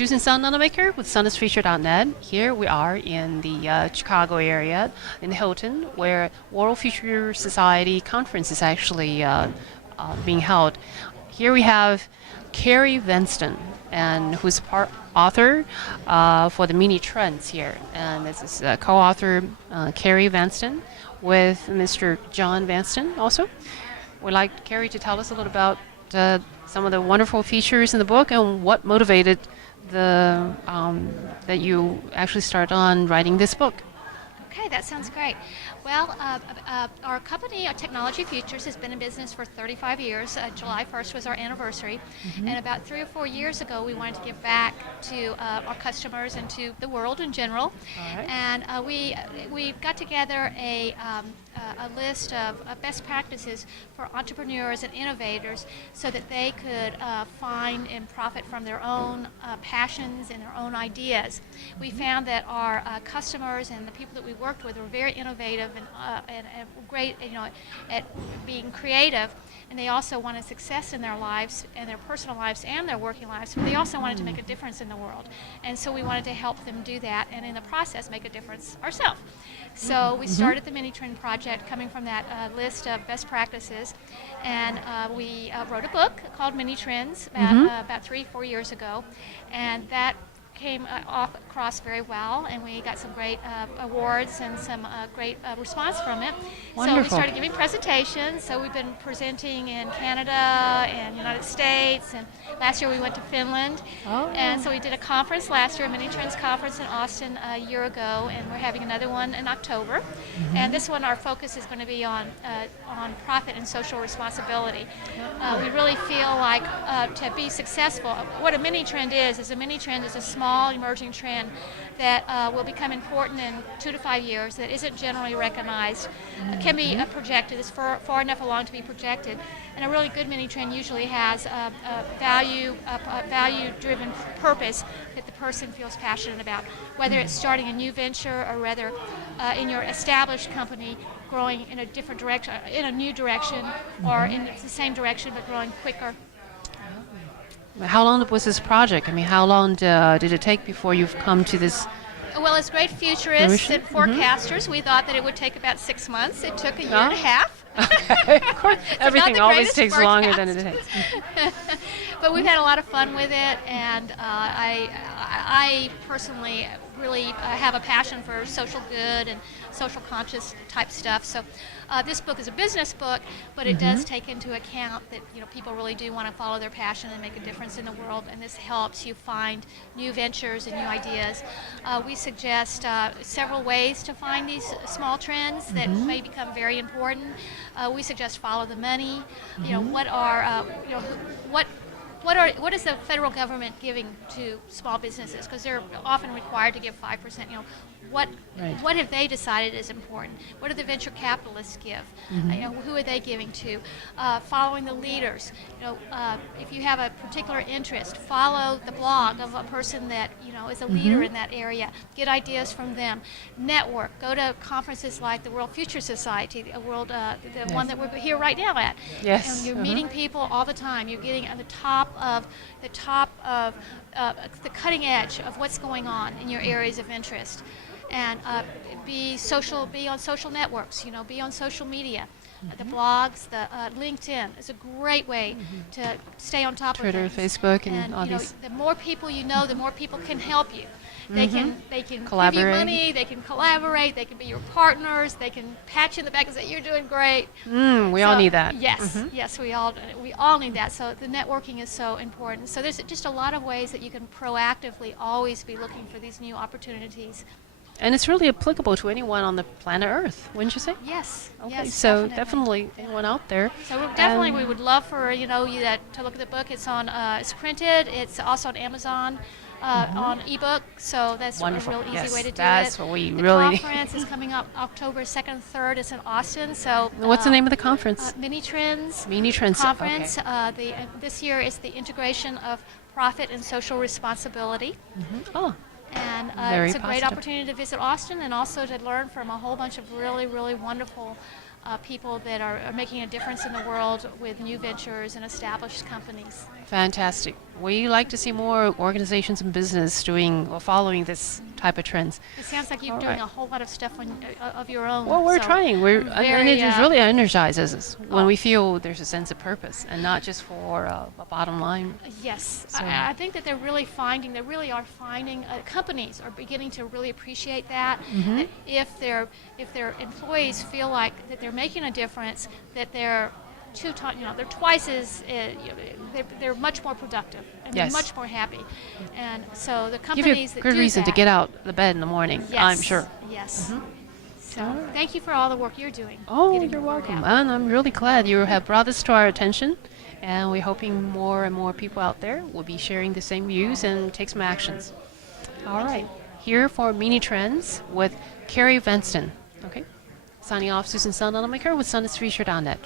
Susan Sun Nunamaker with sunisthefuture.net. Here we are in the Chicago area in Hilton, where World Future Society conference is actually being held. Here we have Carrie Vanston, and who's author for the Minitrends here, and this is co-author Carrie Vanston with Mr. John Vanston also. We'd like Carrie to tell us a little about some of the wonderful features in the book and what motivated that you actually started on writing this book. Okay, that sounds great. Well, our company, Technology Futures, has been in business for 35 years. July 1st was our anniversary. And about 3 or 4 years ago, we wanted to give back to our customers and to the world in general. And we got together a list of best practices for entrepreneurs and innovators so that they could find and profit from their own passions and their own ideas. We found that our customers and the people that we worked with were very innovative and great, at being creative, and they also wanted success in their lives and their personal lives and their working lives, but they also wanted to make a difference in the world. And so we wanted to help them do that and in the process make a difference ourselves. So we started the Minitrend project coming from that list of best practices, and we wrote a book called Minitrends about 3-4 years ago, and that came across very well, and we got some great awards and some great response from it. Wonderful. So we started giving presentations. So we've been presenting in Canada and United States, and last year we went to Finland. And so we did a conference last year, a Minitrends conference in Austin a year ago, and we're having another one in October. And this one, our focus is going to be on profit and social responsibility. We really feel like to be successful, what a mini-trend is a mini-trend is a small emerging trend that will become important in 2 to 5 years, that isn't generally recognized, can be projected, is far enough along to be projected. And a really good mini-trend usually has a value-driven purpose that the person feels passionate about, whether it's starting a new venture or whether in your established company growing in a different direction, in a new direction, or in the same direction but growing quicker. How long was this project? I mean, how long did it take before you've come to this? Well, as great futurists and forecasters, we thought that it would take about 6 months. It took a year and a half. Okay. Of course, everything always takes longer than it takes. But we've had a lot of fun with it, and I personally really have a passion for social good and social conscious type stuff. So this book is a business book, but it does take into account that people really do want to follow their passion and make a difference in the world, and this helps you find new ventures and new ideas. We suggest several ways to find these small trends that may become very important. We suggest follow the money. What is the federal government giving to small businesses? Because they're often required to give 5%. What have they decided is important? What do the venture capitalists give? Who are they giving to? Following the leaders. If you have a particular interest, follow the blog of a person that is a leader in that area. Get ideas from them. Network. Go to conferences like the World Future Society, the one that we're here right now at. Yes. And you're meeting people all the time. You're getting on the top of the cutting edge of what's going on in your areas of interest. And be on social networks, be on social media. The blogs, the LinkedIn is a great way to stay on top Twitter, of things. Facebook, and all these. The more people you know, the more people can help you. They can Collaborate. give you money, they can collaborate, they can be your partners, they can pat you in the back and say, you're doing great. We all need that. Yes, yes, we all need that. So the networking is so important. So there's just a lot of ways that you can proactively always be looking for these new opportunities. And it's really applicable to anyone on the planet Earth, wouldn't you say? Yes. Okay, yes, so definitely anyone out there. So we would love for you to look at the book. It's it's printed. It's also on Amazon. On ebook, so that's Wonderful. a real easy Yes, way to do that's it. what we the really need. conference is coming up October 2nd and 3rd. It's in Austin. So what's the name of the conference? Minitrends. Minitrends Conference. Okay. This year is the integration of profit and social responsibility. Oh. And Very it's a great positive. opportunity to visit Austin and also to learn from a whole bunch of really, really wonderful people that are making a difference in the world with new ventures and established companies. Fantastic. We like to see more organizations and business doing or following this type of trends. It sounds like you're All doing right. a whole lot of stuff of your own. Well, we're so trying. And it just really energizes us when Oh. we feel there's a sense of purpose and not just for a bottom line. Yes, So- I think that they really are finding, companies are beginning to really appreciate that. That if their employees feel like that they're making a difference, that they're they're twice as, they're much more productive and Yes. they're much more happy. And so the Give companies you a that good do reason to that- get out of the bed in the morning, Yes, I'm sure. Yes. So All right. thank you for all the work you're doing. Oh, getting you're the word welcome. out. And I'm really glad you have brought this to our attention. And we're hoping more and more people out there will be sharing the same views and take some actions. All right. Here for Minitrends with Carrie Vanston. Okay. Signing off, Susan Sun Nunamaker with sunisthefuture.net.